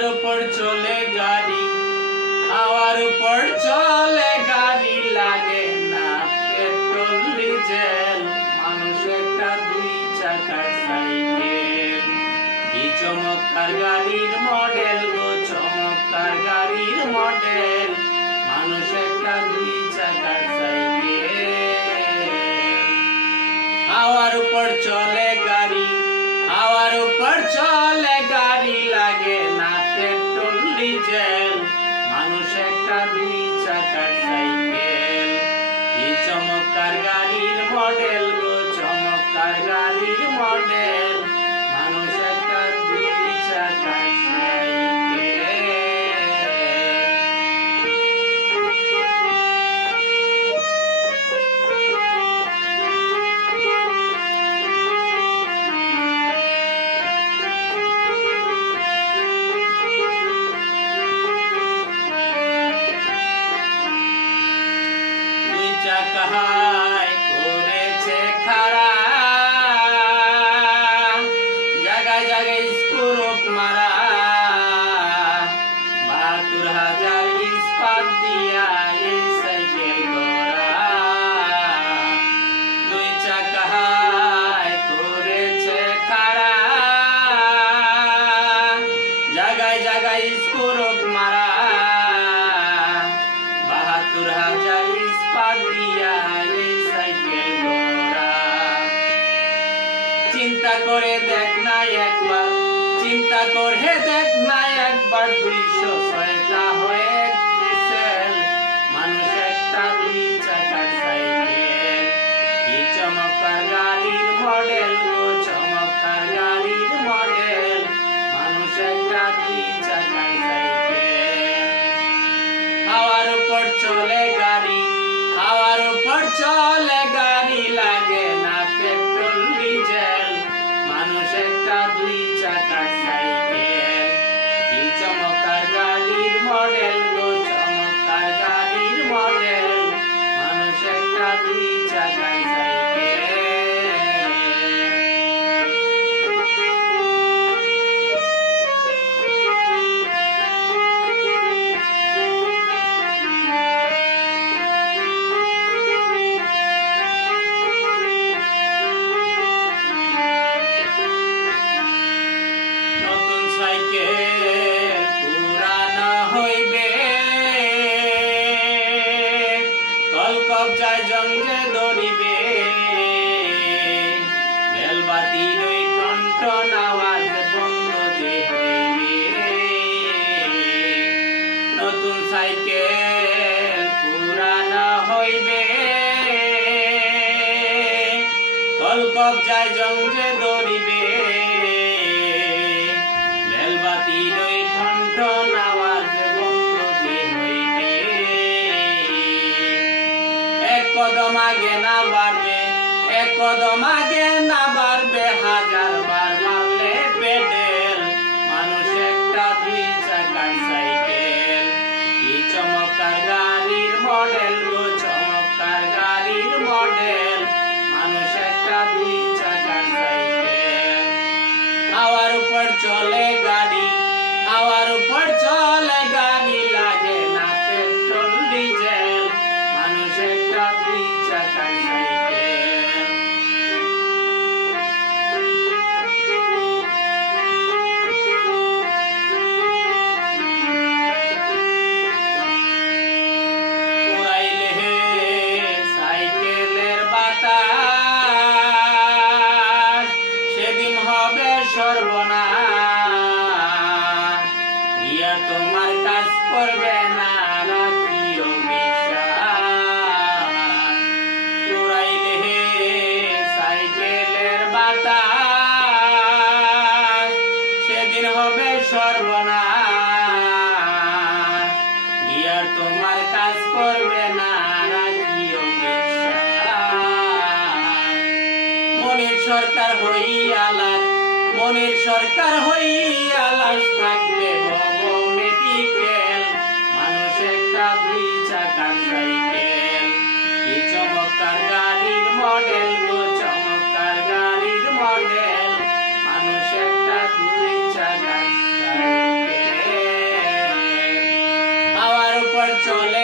হাওয়ার উপর চলে গাড়ি, হাওয়ার উপর চলে গাড়ি, লাগে না পেট্রোল ডিজেল, মানুষ একটা দুই চাকার সাইকেল। কি চমৎকার গাড়ির মডেল গো, চমৎকার গাড়ির মডেল, মানুষ একটা দুই চাকার সাইকেল। হাওয়ার উপর চলে গাড়ি, হাওয়ার উপর চলে গাড়ি, লাগে না পেট্রোল ডিজেল, মানুষ একটা দুই চাকার সাইকেল। কি চমৎকার গাড়ির মডেল গো, চমৎকার গাড়ির মডেল, মানুষ একটা দুই চাকার সাইকেল। চাকায় করেছে খাড়া, জায়গায় জায়গায় স্ক্রুপ মারা, ৭২,০০০ ইস্পাত দিয়া এই সাইকেল গড়া। দুই চাকায় করেছে খাড়া, জায়গায় জায়গায় স্ক্রুপ মারা, ৭২,০০০ ইস্পাত দিয়া এই সাইকেল গড়া। চিন্তা করে দেখ না একবার, চিন্তা করে দেখ না একবার, ২০৬টা হয়ে সেল, মানুষ একটা দুই চাকার সাইকেল। কি চমৎকার গাড়ির মডেল গো, চমৎকার গাড়ির মডেল, মানুষ একটা দুই চাকার সাইকেল। হাওয়ার উপর চলে গাড়ি, হাওয়ার উপর চলে গাড়ি, লাগে না পেট্রোল ডিজেল, মানুষ একটা দুই চাকার সাইকেল। কি চমৎকার গাড়ির মডেল গো, চমৎকার গাড়ির মডেল, মানুষ একটা দুই চাকার সাইকেল। সাইকেল পুরানা হইবে, কলকবজায় জঙ্গে ধরিবে, বেলবাতির ওই টনটন আওয়াজ বন্ধ যে হইবে। নতুন সাইকেল পুরানা হইবে, কলকবজায় জঙ্গে ধরিবে, বেলবাতির ওই টনটন আওয়াজ বন্ধ যে হইবে। এক কদম আগে না বাড়বে, এক কদম আগে না বাড়বে, ১০০০ বার মারলে পেডেল, মানুষ একটা দুই চাকার সাইকেল। কি চমৎকার গাড়ির মডেল গো, চমৎকার গাড়ির মডেল, মানুষ একটা দুই চাকার সাইকেল। হাওয়ার উপর চলে গাড়ি, হাওয়ার উপর চলে গাড়ি, লাগে না পেট্রোল ডিজেল, মানুষ একটা দুই চাকার সাইকেল। উড়াইলে সাইকেলের বাতাস, সেদিন হবে সর্বনাশ, গিয়া তোমার কাজ করবে না, রাখিও বিশ্বাস। উড়াইলে সাইকেলের বাতাস, সেদিন হবে সর্বনাশ, গিয়া তোমার কাজ করবে না, রাখিও বিশ্বাস। মনির সরকার হইয়া লাশ, মনির সরকার হইয়া লাশ, থাকবে ভব মেডিকেল, মানুষ একটা দুই চাকার সাইকেল। কি চমৎকার গাড়ির মডেল গো, চমৎকার গাড়ির মডেল, মানুষ একটা দুই চাকার সাইকেল। চলে